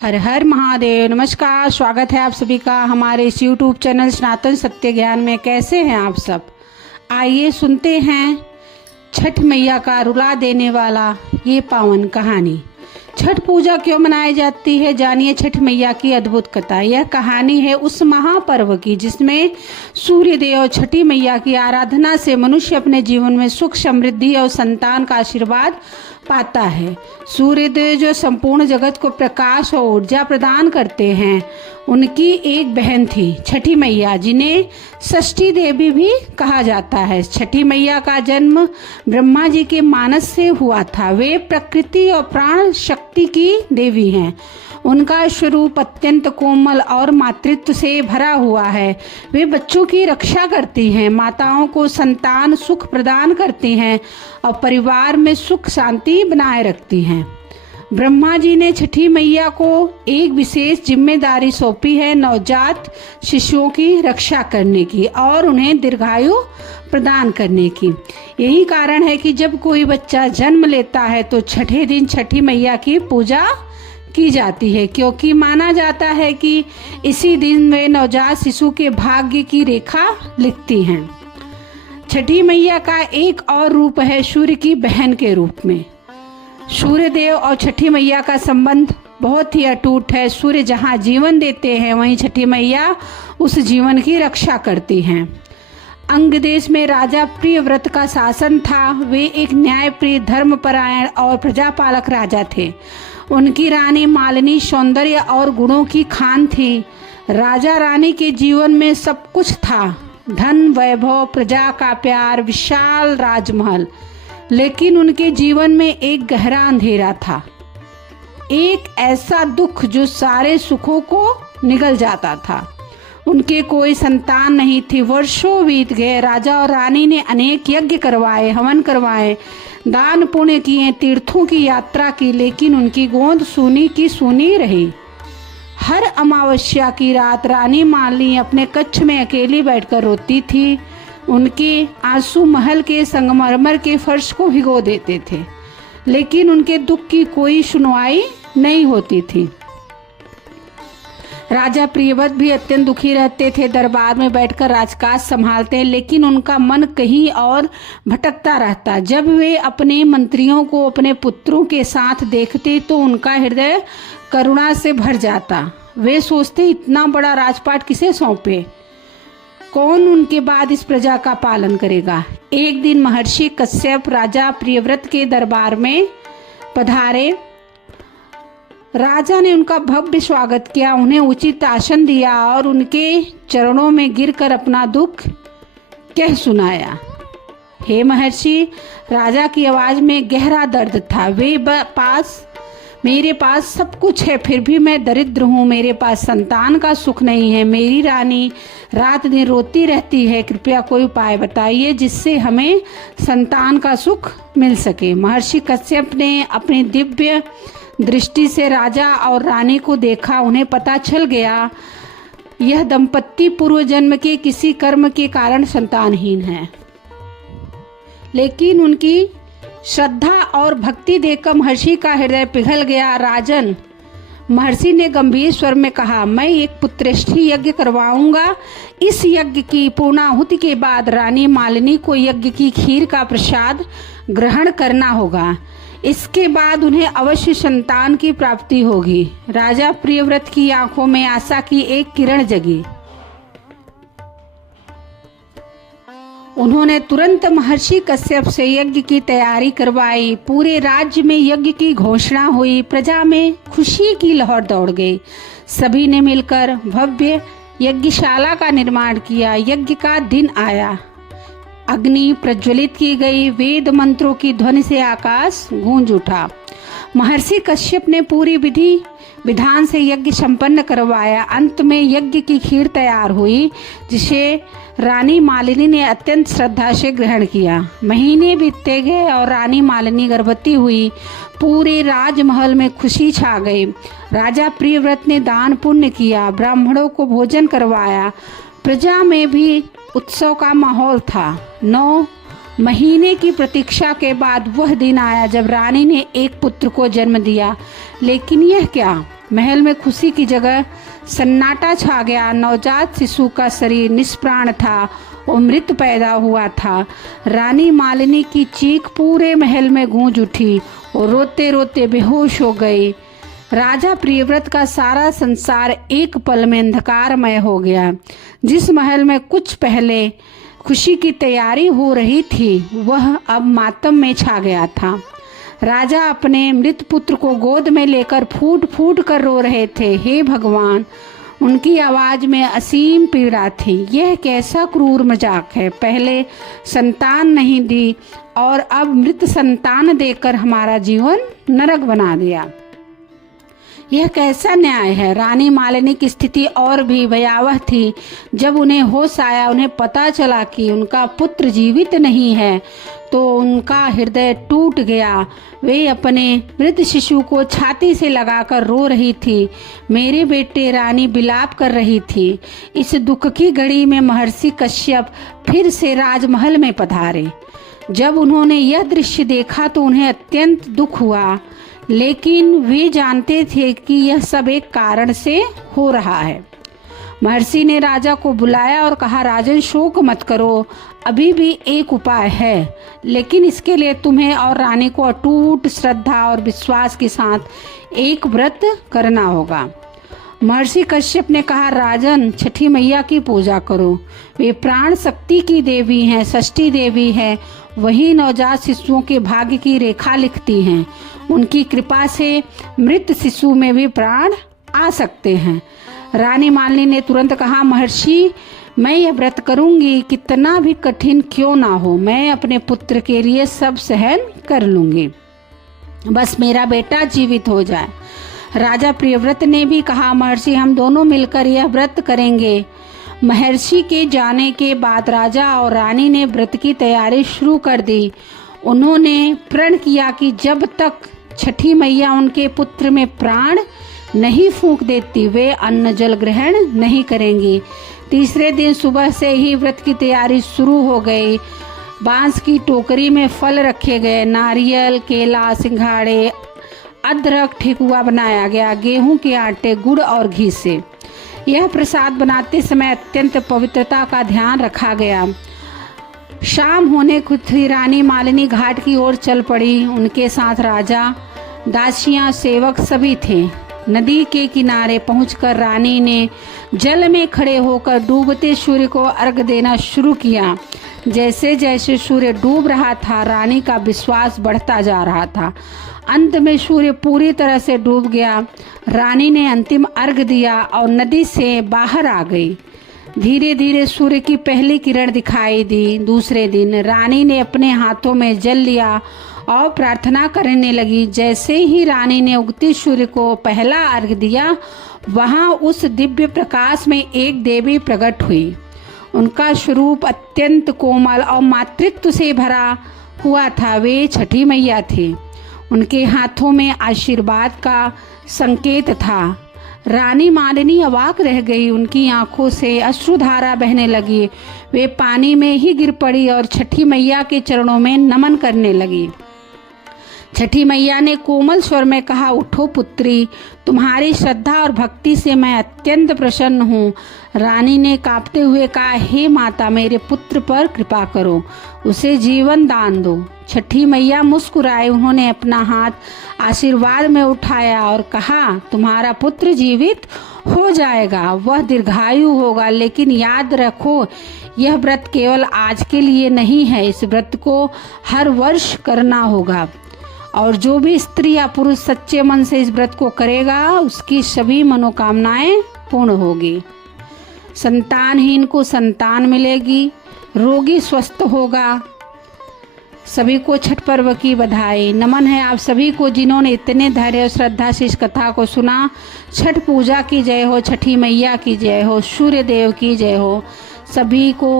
हर हर महादेव। नमस्कार, स्वागत है आप सभी का हमारे इस YouTube चैनल सनातन सत्य ज्ञान में। कैसे हैं आप सब? आइए सुनते हैं छठ मैया का रुला देने वाला ये पावन कहानी। छठ पूजा क्यों मनाई जाती है, जानिए छठ मैया की अद्भुत कथा। यह कहानी है उस महापर्व की जिसमें सूर्य देव छठी मैया की आराधना से मनुष्य अपने जीवन में सुख, समृद्धि और संतान का आशीर्वाद पाता है। सूर्य देव जो संपूर्ण जगत को प्रकाश और ऊर्जा प्रदान करते हैं, उनकी एक बहन थी छठी मैया, जिन्हें षष्ठी देवी भी कहा जाता है। छठी मैया का जन्म ब्रह्मा जी के मानस से हुआ था। वे प्रकृति और प्राण शक्ति की देवी हैं। उनका स्वरूप अत्यंत कोमल और मातृत्व से भरा हुआ है। वे बच्चों की रक्षा करती हैं, माताओं को संतान सुख प्रदान करती हैं और परिवार में सुख शांति बनाए रखती हैं। ब्रह्मा जी ने छठी मैया को एक विशेष जिम्मेदारी सौंपी है, नवजात शिशुओं की रक्षा करने की और उन्हें दीर्घायु प्रदान करने की। यही कारण है कि जब कोई बच्चा जन्म लेता है तो छठे दिन छठी मैया की पूजा की जाती है, क्योंकि माना जाता है कि इसी दिन वे नवजात शिशु के भाग्य की रेखा लिखती हैं। छठी मैया का एक और रूप है सूर्य की बहन के रूप में। सूर्य देव और छठी मैया का संबंध बहुत ही अटूट है। सूर्य जहाँ जीवन देते हैं, वहीं छठी मैया उस जीवन की रक्षा करती हैं। अंग देश में राजा प्रियव्रत का शासन था। वे एक न्यायप्रिय, धर्मपरायण और प्रजापालक राजा थे। उनकी रानी मालिनी सौंदर्य और गुणों की खान थी। राजा रानी के जीवन में सब कुछ था, धन, वैभव, प्रजा का प्यार, विशाल राजमहल। लेकिन उनके जीवन में एक गहरा अंधेरा था, एक ऐसा दुख जो सारे सुखों को निगल जाता था। उनके कोई संतान नहीं थी। वर्षों बीत गए। राजा और रानी ने अनेक यज्ञ करवाए, हवन करवाए, दान पुण्य किए, तीर्थों की यात्रा की, लेकिन उनकी गोद सूनी की सूनी रही। हर अमावस्या की रात रानी मालिनी अपने कक्ष में अकेली बैठकर रोती थी। उनके आंसू महल के संगमरमर के फर्श को भिगो देते थे, लेकिन उनके दुख की कोई सुनवाई नहीं होती थी। राजा प्रियव्रत भी अत्यंत दुखी रहते थे। दरबार में बैठकर राजकाज संभालते, लेकिन उनका मन कहीं और भटकता रहता। जब वे अपने मंत्रियों को अपने पुत्रों के साथ देखते तो उनका हृदय करुणा से भर जाता। वे सोचते, इतना बड़ा राजपाट किसे सौंपे, कौन उनके बाद इस प्रजा का पालन करेगा। एक दिन महर्षि कश्यप राजा प्रियव्रत के दरबार में पधारे। राजा ने उनका भव्य स्वागत किया, उन्हें उचित आसन दिया और उनके चरणों में गिरकर अपना दुख कह सुनाया। हे महर्षि, राजा की आवाज में गहरा दर्द था। मेरे पास सब कुछ है, फिर भी मैं दरिद्र हूँ। मेरे पास संतान का सुख नहीं है। मेरी रानी रात दिन रोती रहती है। कृपया कोई उपाय बताइए जिससे हमें संतान का सुख मिल सके। महर्षि कश्यप ने अपनी दिव्य दृष्टि से राजा और रानी को देखा। उन्हें पता चल गया यह दंपत्ति पूर्व जन्म के किसी कर्म के कारण संतानहीन है। लेकिन उनकी श्रद्धा और भक्ति देखकर महर्षि का हृदय पिघल गया। राजन, महर्षि ने गंभीर स्वर में कहा, मैं एक पुत्रेष्ठी यज्ञ करवाऊंगा। इस यज्ञ की पूर्णाहुति के बाद रानी मालिनी को यज्ञ की खीर का प्रसाद ग्रहण करना होगा। इसके बाद उन्हें अवश्य संतान की प्राप्ति होगी। राजा प्रियव्रत की आंखों में आशा की एक किरण जगी। उन्होंने तुरंत महर्षि कश्यप से यज्ञ की तैयारी करवाई। पूरे राज्य में यज्ञ की घोषणा हुई। प्रजा में खुशी की लहर दौड़ गई। सभी ने मिलकर भव्य यज्ञशाला का निर्माण किया। यज्ञ का दिन आया। अग्नि प्रज्वलित की गई। वेद मंत्रों की ध्वनि से आकाश गूंज उठा। महर्षि कश्यप ने पूरी विधि विधान से यज्ञ संपन्न करवाया। अंत में यज्ञ की खीर तैयार हुई, जिसे रानी मालिनी ने अत्यंत श्रद्धा से ग्रहण किया। महीने बीतते गए और रानी मालिनी गर्भवती हुई। पूरे राजमहल में खुशी छा गई। राजा प्रियव्रत ने दान पुण्य किया, ब्राह्मणों को भोजन करवाया। प्रजा में भी उत्सव का माहौल था। 9 महीने की प्रतीक्षा के बाद वह दिन आया जब रानी ने एक पुत्र को जन्म दिया। लेकिन यह क्या, महल में खुशी की जगह सन्नाटा छा गया। नवजात शिशु का शरीर निष्प्राण था और मृत पैदा हुआ था। रानी मालिनी की चीख पूरे महल में गूंज उठी और रोते रोते बेहोश हो गई। राजा प्रियव्रत का सारा संसार एक पल में अंधकारमय हो गया। जिस महल में कुछ पहले खुशी की तैयारी हो रही थी वह अब मातम में छा गया था। राजा अपने मृत पुत्र को गोद में लेकर फूट फूट कर रो रहे थे। हे भगवान, उनकी आवाज में असीम पीड़ा थी। यह कैसा क्रूर मजाक है, पहले संतान नहीं दी और अब मृत संतान देकर हमारा जीवन नरक बना दिया। यह कैसा न्याय है। रानी मालिनी की स्थिति और भी भयावह थी। जब उन्हें होश आया, उन्हें पता चला कि उनका पुत्र जीवित नहीं है तो उनका हृदय टूट गया। वे अपने मृत शिशु को छाती से लगाकर रो रही थी। मेरे बेटे, रानी बिलाप कर रही थी। इस दुख की घड़ी में महर्षि कश्यप फिर से राजमहल में पधारे। जब उन्होंने यह दृश्य देखा तो उन्हें अत्यंत दुख हुआ, लेकिन वे जानते थे कि यह सब एक कारण से हो रहा है। महर्षि ने राजा को बुलाया और कहा, राजन, शोक मत करो, अभी भी एक उपाय है, लेकिन इसके लिए तुम्हें और रानी को अटूट श्रद्धा और विश्वास के साथ एक व्रत करना होगा। महर्षि कश्यप ने कहा, राजन, छठी मैया की पूजा करो। वे प्राण शक्ति की देवी हैं, षष्ठी देवी है। वही नवजात शिशुओं के भाग्य की रेखा लिखती हैं। उनकी कृपा से मृत शिशु में भी प्राण आ सकते हैं। रानी मालिनी ने तुरंत कहा, महर्षि, मैं यह व्रत करूंगी, कितना भी कठिन क्यों ना हो। मैं अपने पुत्र के लिए सब सहन कर लूंगी, बस मेरा बेटा जीवित हो जाए। राजा प्रियव्रत ने भी कहा, महर्षि, हम दोनों मिलकर यह व्रत करेंगे। महर्षि के जाने के बाद राजा और रानी ने व्रत की तैयारी शुरू कर दी। उन्होंने प्रण किया कि जब तक छठी मैया उनके पुत्र में प्राण नहीं फूंक देती वे अन्न जल ग्रहण नहीं करेंगी। तीसरे दिन सुबह से ही व्रत की तैयारी शुरू हो गई। बांस की टोकरी में फल रखे गए, नारियल, केला, सिंघाड़े, अदरक, ठेकुआ बनाया गया गेहूं के आटे, गुड़ और घी से। यह प्रसाद बनाते समय अत्यंत पवित्रता का ध्यान रखा गया। शाम होने खुद ही रानी मालिनी घाट की ओर चल पड़ी। उनके साथ राजा, दासियां, सेवक सभी थे। नदी के किनारे पहुंचकर रानी ने जल में खड़े होकर डूबते सूर्य को अर्घ देना शुरू किया। जैसे जैसे सूर्य डूब रहा था, रानी का विश्वास बढ़ता जा रहा था। अंत में सूर्य पूरी तरह से डूब गया। रानी ने अंतिम अर्घ दिया और नदी से बाहर आ गई। धीरे धीरे सूर्य की पहली किरण दिखाई दी। दूसरे दिन रानी ने अपने हाथों में जल लिया और प्रार्थना करने लगी। जैसे ही रानी ने उगते सूर्य को पहला अर्घ दिया, वहां उस दिव्य प्रकाश में एक देवी प्रकट हुई। उनका स्वरूप अत्यंत कोमल और मातृत्व से भरा हुआ था। वे छठी मैया थी। उनके हाथों में आशीर्वाद का संकेत था। रानी मालिनी अवाक रह गई। उनकी आंखों से अश्रुधारा बहने लगी। वे पानी में ही गिर पड़ी और छठी मैया के चरणों में नमन करने लगी। छठी मैया ने कोमल स्वर में कहा, उठो पुत्री, तुम्हारी श्रद्धा और भक्ति से मैं अत्यंत प्रसन्न हूँ। रानी ने कांपते हुए कहा, हे माता, मेरे पुत्र पर कृपा करो, उसे जीवन दान दो। छठी मैया मुस्कुराए। उन्होंने अपना हाथ आशीर्वाद में उठाया और कहा, तुम्हारा पुत्र जीवित हो जाएगा, वह दीर्घायु होगा। लेकिन याद रखो, यह व्रत केवल आज के लिए नहीं है, इस व्रत को हर वर्ष करना होगा। और जो भी स्त्री या पुरुष सच्चे मन से इस व्रत को करेगा, उसकी सभी मनोकामनाएं पूर्ण होगी। संतानहीन को संतान मिलेगी, रोगी स्वस्थ होगा। सभी को छठ पर्व की बधाई। नमन है आप सभी को जिन्होंने इतने धैर्य और श्रद्धा से इस कथा को सुना। छठ पूजा की जय हो, छठी मैया की जय हो, सूर्य देव की जय हो। सभी को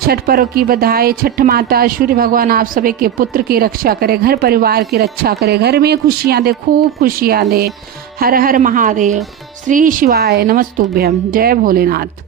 छठ पर्व की बधाई। छठ माता सूर्य भगवान आप सभी के पुत्र की रक्षा करे, घर परिवार की रक्षा करे, घर में खुशियां दे, खूब खुशियां दे। हर हर महादेव। श्री शिवाय नमस्तुभ्यम। जय भोलेनाथ।